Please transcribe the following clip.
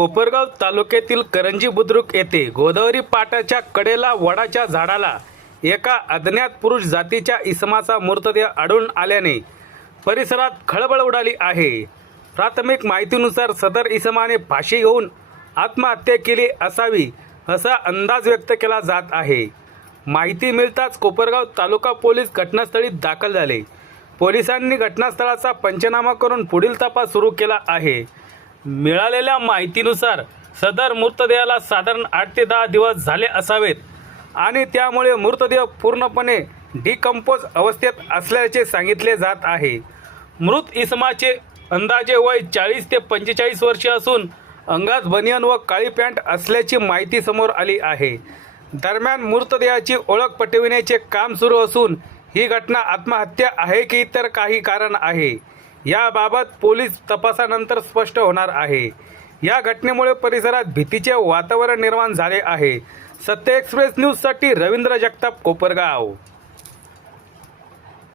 कोपरगाव तालुक्यातील करंजी बुद्रुक येथे गोदावरी पाटाच्या कडेला वडाच्या झाडाला एका अज्ञात पुरुष जातीच्या इसमाचा मृतदेह आढळून आल्याने परिसरात खळबळ उडाली आहे। प्राथमिक माहितीनुसार सदर इसमाने फाशी घेऊन आत्महत्या केली असावी असा अंदाज व्यक्त केला जात आहे। माहिती मिळताच कोपरगाव तालुका पोलीस घटनास्थळी दाखल झाले। पोलिसांनी घटनास्थळाचा पंचनामा करून पुढील तपास सुरू केला आहे। मिळालेल्या माहितीनुसार सदर मृतदेहाला साधारण 8 ते 10 दिवस झाले असावेत आणि त्यामुळे मृतदेह पूर्णपणे डिकंपोज अवस्थेत असल्याचे सांगितले जात आहे। मृत इसमाचे अंदाजे वय 40 ते 45 वर्षे असून अंगात बनियन व काळी पॅन्ट असल्याची माहिती समोर आली आहे। दरम्यान मृतदेहाची ओळख पटविण्याचे काम सुरू असून ही घटना आत्महत्या आहे की इतर काही कारण आहे याबाबत पोलीस तपासानंतर स्पष्ट होणार आहे। या घटनेमुळे परिसरात भीतीचे वातावरण निर्माण झाले आहे। सत्य एक्सप्रेस न्यूजसाठी रवींद्र जगताप, कोपरगाव।